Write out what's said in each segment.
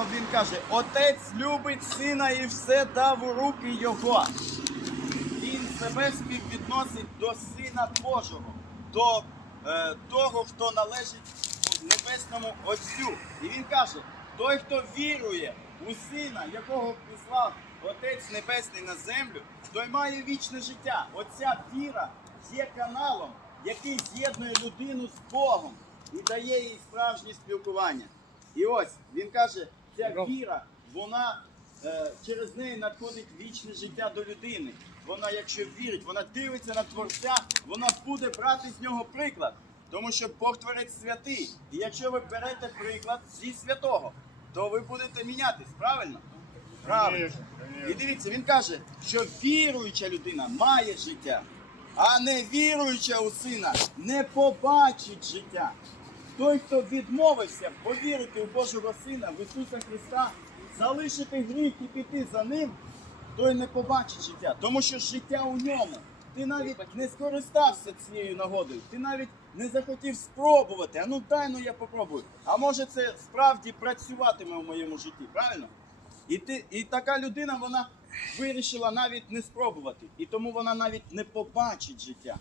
цього він каже: Отець любить сина і все дав у руки його. Він себе співвідносить до Сина Божого, до е, того, хто належить Небесному Отцю. І він каже: той, хто вірує у сина, якого прислав Отець Небесний на землю, той має вічне життя. Оця віра є каналом, який з'єднує людину з Богом і дає їй справжнє спілкування. І ось він каже, ця віра, вона е, через неї надходить вічне життя до людини. Вона, якщо вірить, вона дивиться на творця, вона буде брати з нього приклад. Тому що Бог творець святий. І якщо ви берете приклад зі святого, то ви будете мінятись, правильно? Правильно. І дивіться, він каже, що віруюча людина має життя, а не віруюча у сина не побачить життя. Той, хто відмовився повірити у Божого Сина, в Ісуса Христа, залишити гріх і піти за ним, той не побачить життя. Тому що життя у ньому. Ти навіть не скористався цією нагодою, ти навіть не захотів спробувати. А ну дай ну я попробую. А може це справді працюватиме в моєму житті, правильно? І, ти, і така людина вона вирішила навіть не спробувати. І тому вона навіть не побачить життя,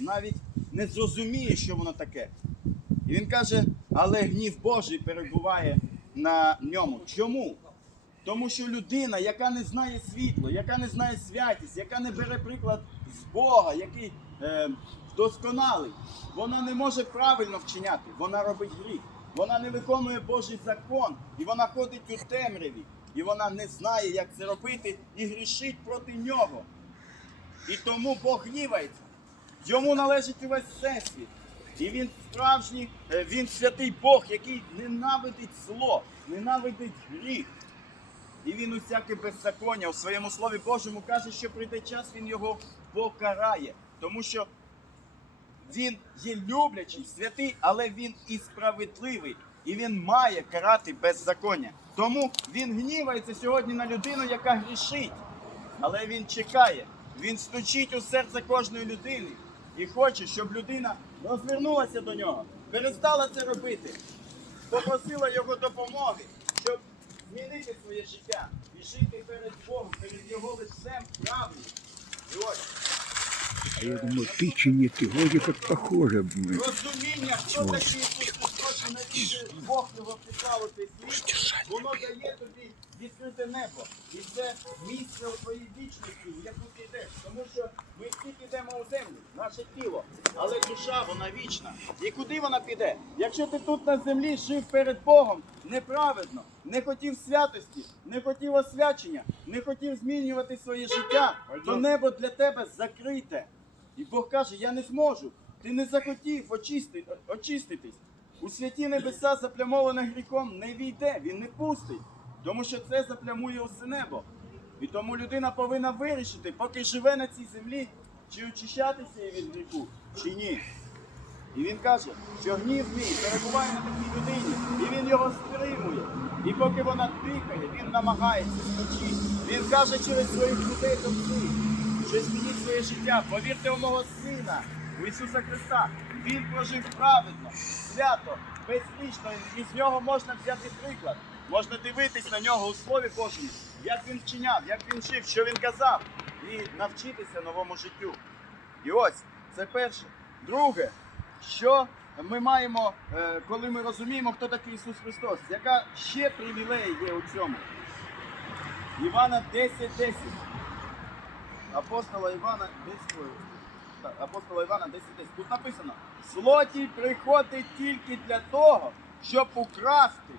навіть не зрозуміє, що воно таке. І він каже, але гнів Божий перебуває на ньому. Чому? Тому що людина, яка не знає світло, яка не знає святість, яка не бере приклад з Бога, який е, досконалий, вона не може правильно вчиняти, вона робить гріх. Вона не виконує Божий закон, і вона ходить у темряві, і вона не знає, як це робити, і грішить проти нього. І тому Бог гнівається. Йому належить увесь всесвіт. І він справжній, е, він святий Бог, який ненавидить зло, ненавидить гріх. І він усяке беззаконня у своєму слові Божому каже, що прийде час, він його покарає. Тому що він є люблячий, святий, але він і справедливий. І він має карати беззаконня. Тому він гнівається сьогодні на людину, яка грішить. Але він чекає, він стучить у серце кожної людини і хоче, щоб людина розвернулася до нього, перестала це робити, попросила його допомоги, щоб змінити своє життя і жити перед Богом, перед його лицем правильно. І ось А я думаю, не ты, вроде как похоже. блин. розуміння, хто такий Ісус Христос, і навіщо Бог його післав у цей світ, воно дає тобі відкрите небо. І це місце у твоїй вічності, в яку ти йдеш. Тому що ми всі підемо у землю, наше тіло, але душа вона вічна. І куди вона піде? Якщо ти тут на землі жив перед Богом неправедно, не хотів святості, не хотів освячення, не хотів змінювати своє життя, то небо для тебе закрите. І Бог каже, я не зможу. Ти не захотів очисти, очиститись. У святі небеса заплямоване гріхом не війде, він не пустить. Тому що це заплямує усе небо. І тому людина повинна вирішити, поки живе на цій землі, чи очищатися їй від гріху, чи ні. І він каже, що гнів мій перебуває на такій людині, і він його стримує. І поки вона дихає, він намагається сточити. Він каже через своїх людей до всіх, що змініть своє життя. Повірте у мого сина, у Ісуса Христа. Він прожив праведно, свято, безгрішно, і з нього можна взяти приклад. Можна дивитись на нього у Слові Божому, як він вчиняв, як він жив, що він казав, і навчитися новому життю. І ось це перше. Друге, що ми маємо, е, коли ми розуміємо, хто такий Ісус Христос, яка ще привілея є у цьому? Івана 10.10. Апостола Івана 10. Апостола Івана 10.10. Тут написано: злодій приходить тільки для того, щоб украсти,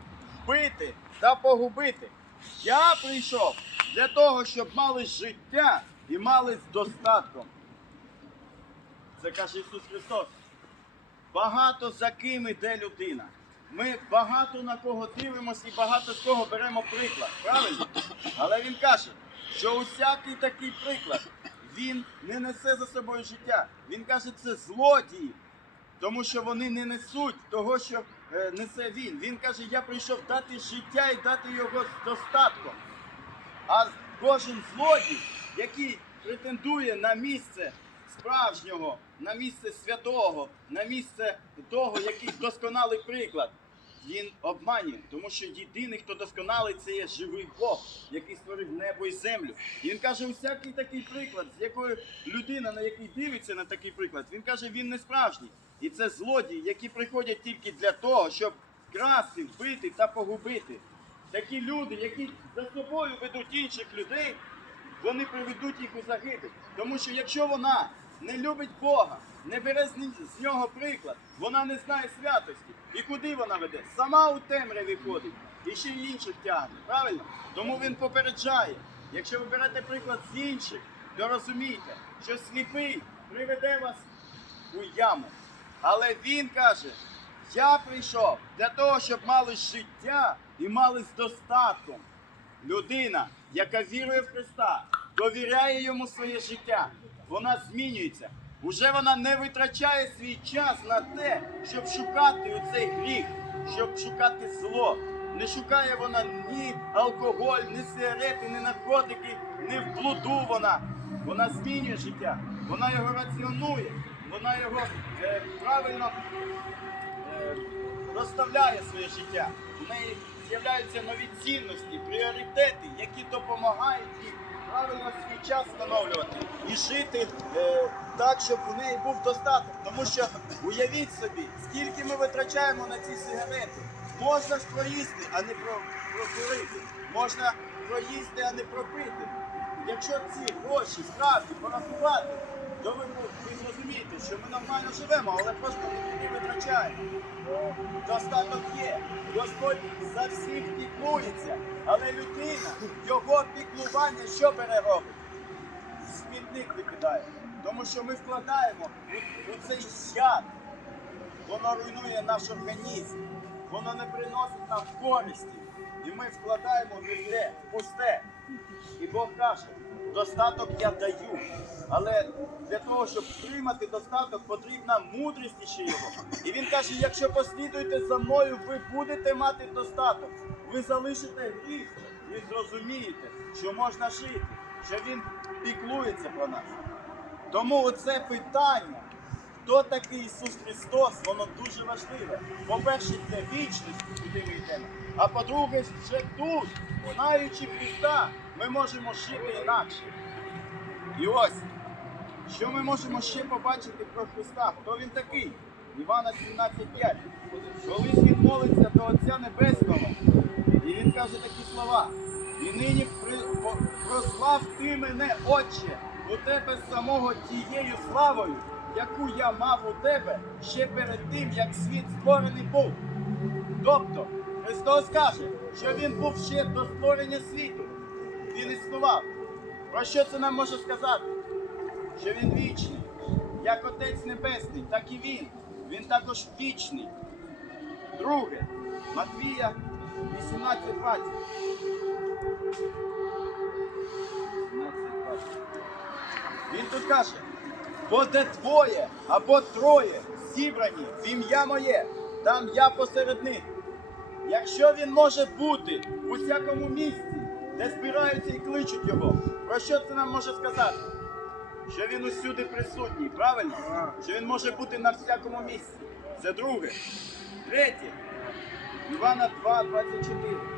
вбити та погубити. Я прийшов для того, щоб мали життя і мали з достатком. Це каже Ісус Христос. Багато за ким іде людина. Ми багато на кого дивимося і багато з кого беремо приклад. Правильно? Але він каже, що усякий такий приклад він не несе за собою життя. Він каже, це злодії, тому що вони не несуть того, що е, несе він. Він каже, я прийшов дати життя і дати його з достатком. А кожен злодій, який претендує на місце справжнього, на місце святого, на місце того, який досконалий приклад, він обманює, тому що єдиний, хто досконалий, це є живий Бог, який створив небо і землю. І він каже, усякий такий приклад, з якою людина, на який дивиться на такий приклад, він каже, він не справжній. І це злодії, які приходять тільки для того, щоб красти, вбити та погубити. Такі люди, які за собою ведуть інших людей, вони приведуть їх у загибель. Тому що якщо вона не любить Бога, не бере з, нього приклад, вона не знає святості. І куди вона веде? Сама у темряві ходить і ще й інших тягне. Правильно? Тому він попереджає. Якщо ви берете приклад з інших, то розумійте, що сліпий приведе вас у яму. Але він каже: я прийшов для того, щоб мали життя і мали з достатком. Людина, яка вірує в Христа, довіряє йому своє життя, вона змінюється. Уже вона не витрачає свій час на те, щоб шукати оцей гріх, щоб шукати зло. Не шукає вона ні алкоголь, ні сигарети, ні наркотики, ні в блуду вона. Вона змінює життя, вона його раціонує, вона його е, правильно е, розставляє своє життя. У неї з'являються нові цінності, пріоритети, які допомагають їй правильно свій час встановлювати і жити е, так, щоб у неї був достаток. Тому що уявіть собі, скільки ми витрачаємо на ці сигарети. Можна ж проїсти, а не про, прокурити. Можна проїсти, а не пропити. Якщо ці гроші справді порахувати, то ви, ви зрозумієте, що ми нормально живемо, але просто не витрачаємо. Достаток є. Господь за всіх піклується, але людина, його піклування що бере робить? Смітник викидає. Тому що ми вкладаємо у, цей яд. Воно руйнує наш організм, воно не приносить нам користі. І ми вкладаємо в те, пусте. І Бог каже, достаток я даю. Але для того, щоб отримати достаток, потрібна мудрість іще його. І він каже, якщо послідуєте за мною, ви будете мати достаток. Ви залишите гріх і зрозумієте, що можна жити, що він піклується про нас. Тому оце питання, хто такий Ісус Христос, воно дуже важливе. По-перше, для вічності, куди ми йдемо. А по-друге, вже тут, знаючи Христа, ми можемо жити інакше. І ось, що ми можемо ще побачити про Христа? Хто він такий? Івана 17,5. Колись він молиться до Отця Небесного, і він каже такі слова. І нині прослав ти мене, Отче, у тебе самого тією славою, яку я мав у тебе ще перед тим, як світ створений був. Тобто, Христос каже, що Він був ще до створення світу. Він існував. Про що це нам може сказати? Що він вічний. Як Отець Небесний, так і він. Він також вічний. Друге, Матвія 18.20. 18.20. Він тут каже, бо де двоє або троє зібрані в ім'я моє, там я посеред них. Якщо він може бути у всякому місці, де збираються і кличуть його, про що це нам може сказати? Що він усюди присутній, правильно? Що він може бути на всякому місці. Це друге. Третє. Івана 2, 24.